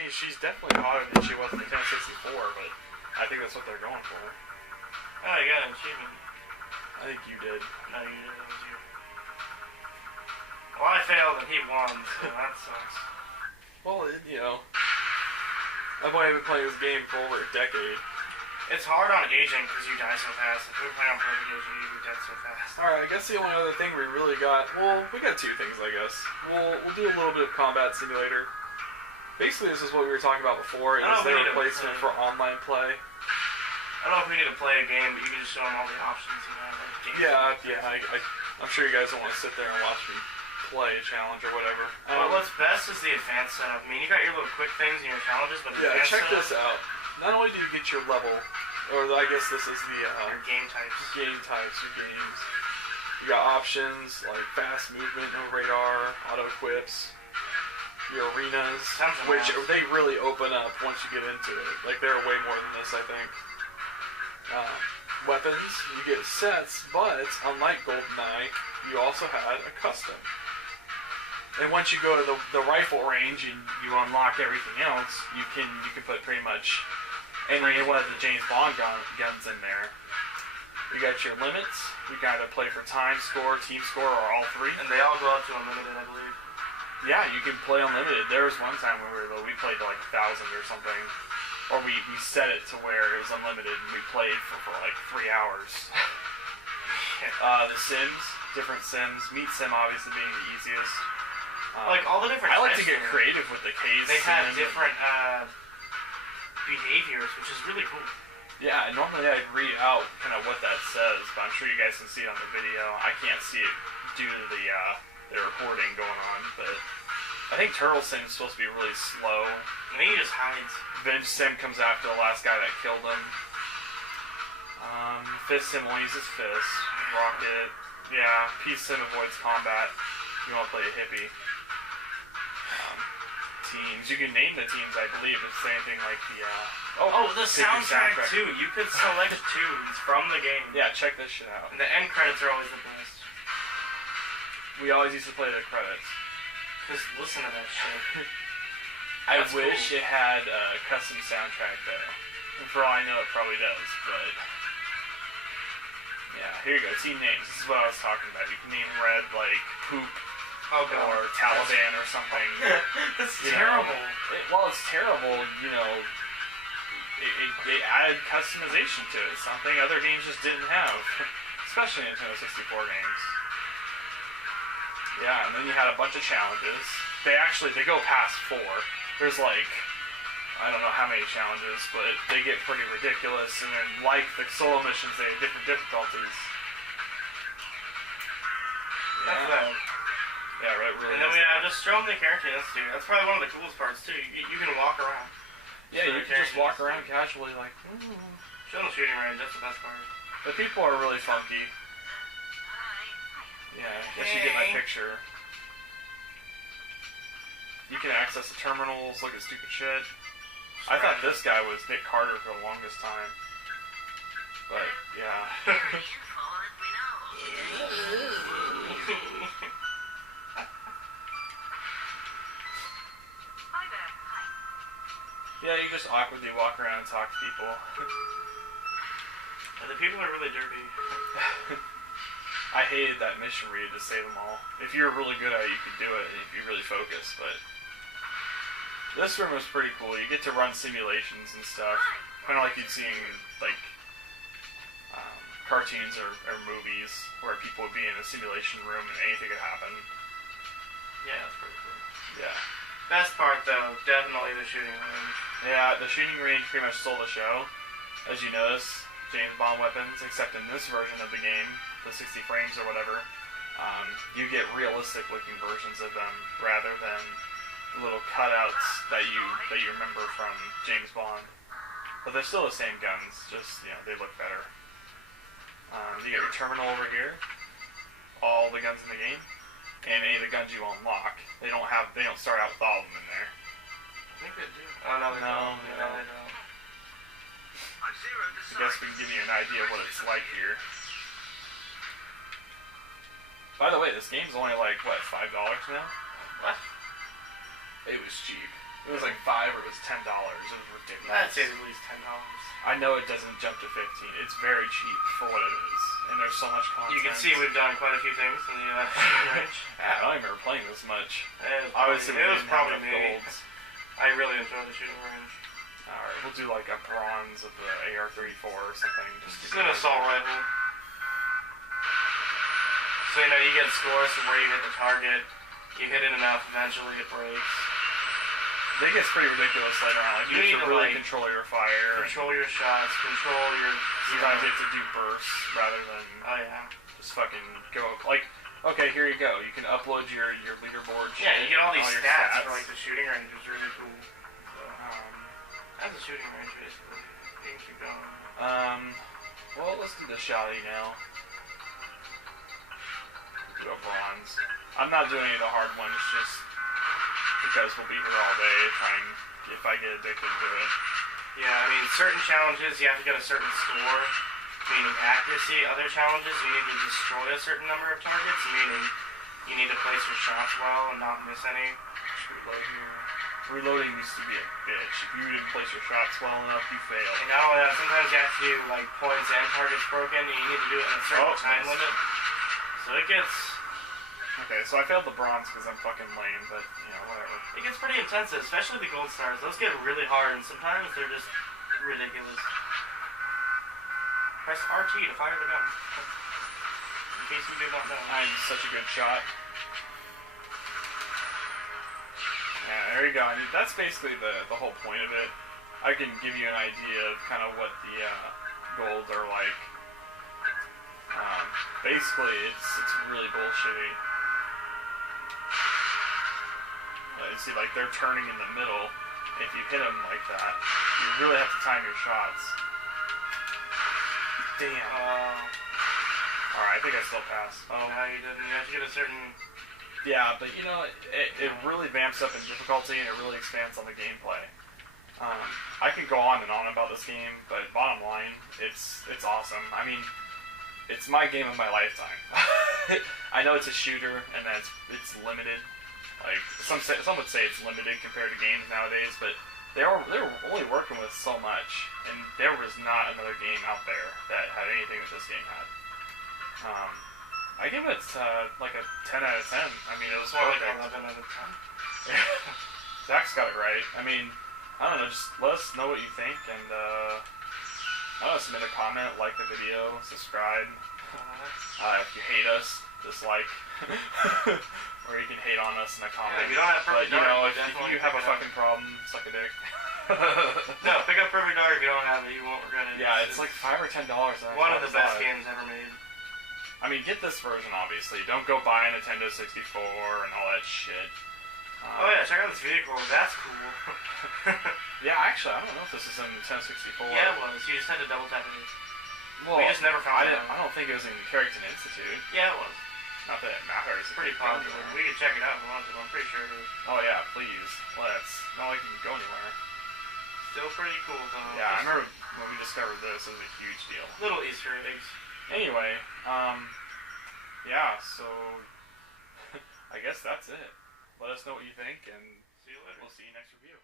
mean, she's definitely hotter than she was in the 1064, but I think that's what they're going for. Oh, I got an achievement. I think you did. No, you did. That was you. Well, I failed and he won, so that sucks. Well, you know, I've only been playing this game for over a decade. It's hard on aging because you die so fast. If we were playing on perfect aging, you'd be dead so fast. Alright, I guess the only other thing we really got... Well, we got two things, I guess. We'll do a little bit of Combat Simulator. Basically, this is what we were talking about before, is their replacement for online play. I don't know if we need to play a game, but you can just show them all the options, you know, like Yeah, I'm sure you guys don't want to sit there and watch me play a challenge or whatever. Well, what's best is the advanced setup. I mean, you got your little quick things and your challenges, but the advanced check setup, this out. Not only do you get your level, or I guess this is the your game types. Game types, your games. You got options like fast movement, no radar, auto equips, your arenas, which they really open up once you get into it. Like they're way more than this, I think. Weapons, you get sets, but unlike GoldenEye, you also had a custom. And once you go to the rifle range and you unlock everything else, you can put pretty much any one of the James Bond guns in there. You got your limits. You got to play for time score, team score, or all three. And they all go up to unlimited, I believe. Yeah, you can play unlimited. There was one time when we played to like 1,000 or something. Or we set it to where it was unlimited and we played for like 3 hours. The Sims, different Sims. Meat Sim obviously being the easiest. Like all the different I like to get creative with the case. They have different behaviors, which is really cool. Yeah, normally I'd read out kind of what that says, but I'm sure you guys can see it on the video. I can't see it due to the recording going on, but I think Turtle Sim is supposed to be really slow. I think he just hides. Venge Sim comes after the last guy that killed him. Fist Sim only uses fists. Rocket. Yeah, Peace Sim avoids combat. You want to play a hippie. Teams. You can name the teams, I believe. It's the same thing like the... the soundtrack too. You could select tunes from the game. Yeah, check this shit out. And the end credits are always the best. We always used to play the credits. Just listen to that shit. I wish it had a custom soundtrack though. And for all I know, it probably does, but... Yeah, here you go. Team names. This is what I was talking about. You can name Red like Poop. Or Taliban or something. That's terrible. It's terrible, you know. It added customization to it. Something other games just didn't have. Especially Nintendo 64 games. Yeah, and then you had a bunch of challenges. They go past 4. There's like, I don't know how many challenges, but they get pretty ridiculous. And then like the solo missions, they have different difficulties. Yeah. Yeah, right. Really. And then we just show them the characters too. That's probably one of the coolest parts too. You can walk around. Yeah, you can just walk around casually, like. Show them the shooting range. That's the best part. The people are really funky. Yeah, I guess you get my picture. You can access the terminals, look at stupid shit. I thought this guy was Nick Carter for the longest time. But yeah. Yeah, you just awkwardly walk around and talk to people. The people are really dirty. I hated that mission where you had to save them all. If you were really good at it, you could do it if you really focused, but... This room was pretty cool. You get to run simulations and stuff. Kind of like you'd see in, like, cartoons or movies where people would be in a simulation room and anything could happen. Yeah, that's pretty cool. Yeah. Best part, though, definitely the shooting range. Yeah, the shooting range pretty much stole the show. As you notice, James Bond weapons, except in this version of the game, the 60 frames or whatever, you get realistic-looking versions of them rather than the little cutouts that you remember from James Bond. But they're still the same guns, just, you know, they look better. You get your terminal over here, all the guns in the game. And any of the guns you unlock, they don't start out with all of them in there. I think they do. Oh, no, they don't. No, they don't. I guess we can give you an idea of what it's like here. By the way, this game's only like, what, $5 now? What? It was cheap. It was like $5 or it was $10. It was ridiculous. I'd say at least $10. I know it doesn't jump to 15. It's very cheap for what it is, and there's so much content. You can see we've done quite a few things in the range. Yeah, I don't even remember playing this much. It Obviously, was probably me. golds. I really enjoy the shooting range. Alright, we'll do like a bronze of the AR-34 or something. It's an assault rifle. So, you know, you get scores to where you hit the target. You hit it enough, eventually it breaks. It gets pretty ridiculous later on. Like, you need to really control your fire. Control your shots, control your... Sometimes you have to do bursts rather than just fucking go... Like, okay, here you go. You can upload your leaderboard shit. Yeah, you get all these stats for, like, the shooting range, which is really cool. So, that's the shooting range, basically. You can keep going. Well, let's do the shotty now. Do a bronze. I'm not doing any of the hard ones, just because we'll be here all day trying, if I get addicted to it. Yeah, I mean, certain challenges you have to get a certain score, meaning accuracy. Other challenges you need to destroy a certain number of targets, meaning you need to place your shots well and not miss any. Reload here. Reloading used to be a bitch. If you didn't place your shots well enough, you failed. And not only that, sometimes you have to do like points and targets broken, and you need to do it in a certain time limit. So it gets... Okay, so I failed the bronze because I'm fucking lame, but, you know, whatever. It gets pretty intensive, especially the gold stars. Those get really hard, and sometimes they're just ridiculous. Press RT to fire the gun. In case you do not know. I'm such a good shot. Yeah, there you go. I mean, that's basically the whole point of it. I can give you an idea of kind of what the golds are like. Basically, it's really bullshitty. You see, like, they're turning in the middle. If you hit them like that, you really have to time your shots. Damn. Alright, I think I still passed. Oh, no, you didn't. You have to get a certain... Yeah, but, you know, it really vamps up in difficulty, and it really expands on the gameplay. I could go on and on about this game, but bottom line, it's awesome. I mean, it's my game of my lifetime. I know it's a shooter, and that it's limited. Like, some would say it's limited compared to games nowadays, but they were only working with so much, and there was not another game out there that had anything that this game had. I give it like a 10 out of 10. I mean, it was more perfect. like 11 out of 10. Zach's got it right. I mean, I don't know, just let us know what you think, and I don't know, submit a comment, like the video, subscribe. If you hate us, dislike. Or you can hate on us in a comment. Yeah, if you don't have perfect but, you know, dark, if you have a fucking problem, suck a dick. No, pick up Perfect Dark if you don't have it. You won't regret it. Yeah, it's like $5 or $10. One of the best games ever made. I mean, get this version, obviously. Don't go buy a Nintendo 64 and all that shit. Oh yeah, check out this vehicle. That's cool. Yeah, actually, I don't know if this is in Nintendo 64. Yeah, it was. You just had to double tap it. Well, we just never found it. I don't think it was in Carrington Institute. Yeah, it was. Not that it matters. It's pretty popular. We can check it out if we want to. I'm pretty sure it is. Oh yeah, please. Let's. Not like you can go anywhere. Still pretty cool though. Yeah, I remember when we discovered this, it was a huge deal. Little Easter eggs. Anyway, yeah, so I guess that's it. Let us know what you think, and See you later. We'll see you next review.